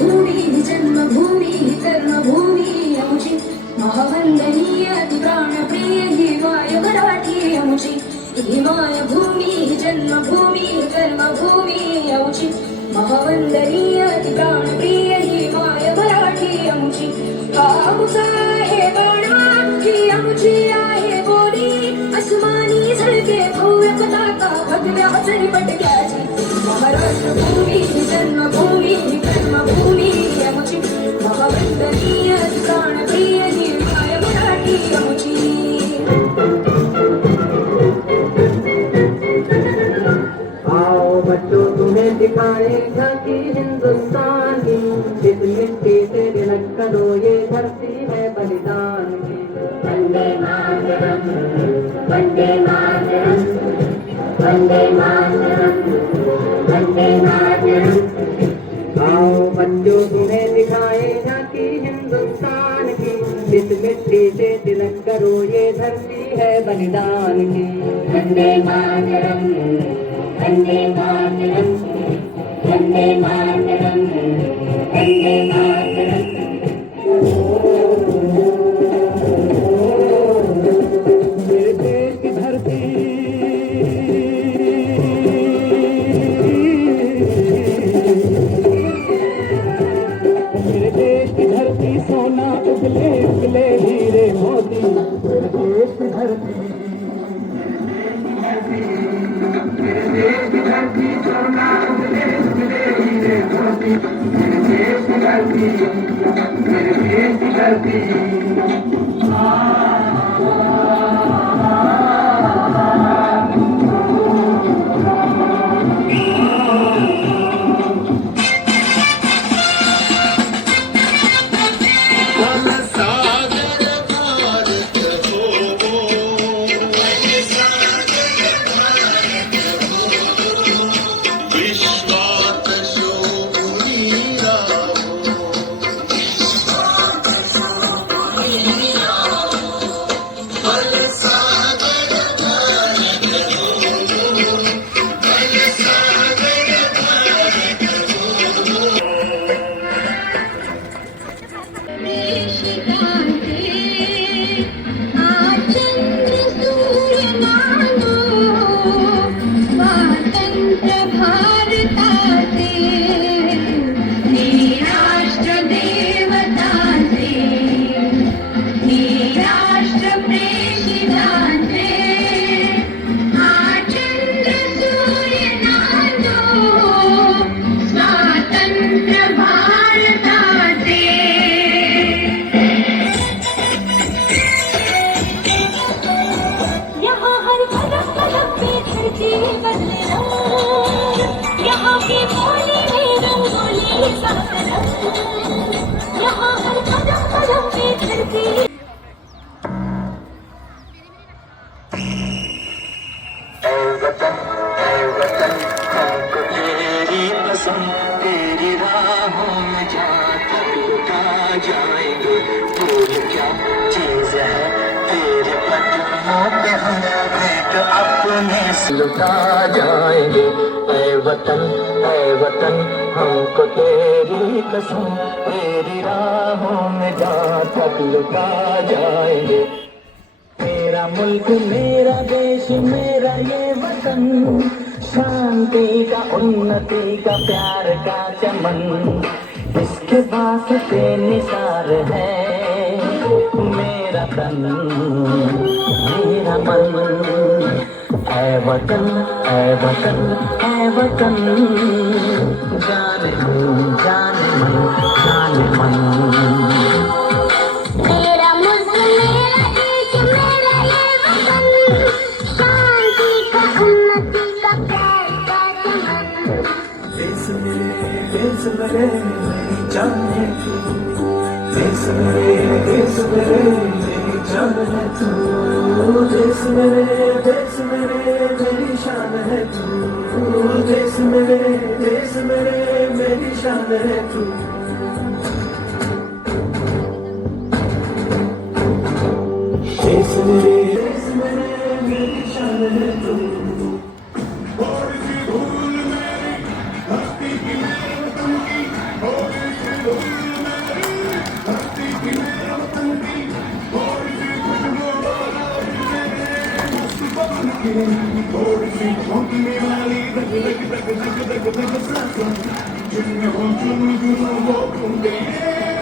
भूमी जन्मभूमी कर्मभूमी अमुची महावंदनीय प्राणप्रिय हिमाय मराठी अमुची हिमाय भूमी जन्मभूमी कर्मभूमी अमुची महावंदनीय प्राणप्रिय हिमाय मराठी अमुची आमुचा आहे बाणा ही अमुची आहे बोली अस्मानी झळके भव्य पताका भगव्या पटक्याची महाराष्ट्र भूमी जन्मभूमी कर्मभूमी अमुची महावंदनीय प्राणप्रिय हिमाय मराठी अमुची आओ बच्चों तुम्हें दिखाए झांकी हिंदुस्तान की इस मिट्टी से तिलक करो ये धरती है बलिदान की वंदे मातरम वंदे मातरम वंदे मातरम वंदे मातरम आओ बच्चों तुम्हें दिखाए झांकी हिंदुस्तान की इस मिट्टी से तिलक करो ये धरती है बलिदान की वंदे मातरम वंदे मातरम वंदे मातरम वंदे मातरम मेरे देश की धरती मेरे देश की धरती सोना उगले उगले हीरे मोती मेरे देश की धरती तेरी राहों में जहाँ तक लुटा जाएंगे भूल क्या चीज है तेरे कदमों पे हम भेंट अपने से लुटा जाएंगे ऐ वतन हमको तेरी कसम तेरी राहों में जहाँ तक लुटा जाएंगे मेरा मुल्क मेरा देश मेरा ये वतन शांति का उन्नति का प्यार का चमन इसके वास्ते निसार है मेरा तन मेरा मन ऐ वतन जाने मन जाने मन मेरा मुल्क मेरा देश मेरा ये वतन शांति का उन्नति का प्यार का चमन देश मेरे मेरी जान है तू, देश मेरे मेरी जान है तू, देश मेरे मेरी शान है तू, देश मेरे मेरी शान है तू। देश मेरे मेरी शान है तू। Thank you.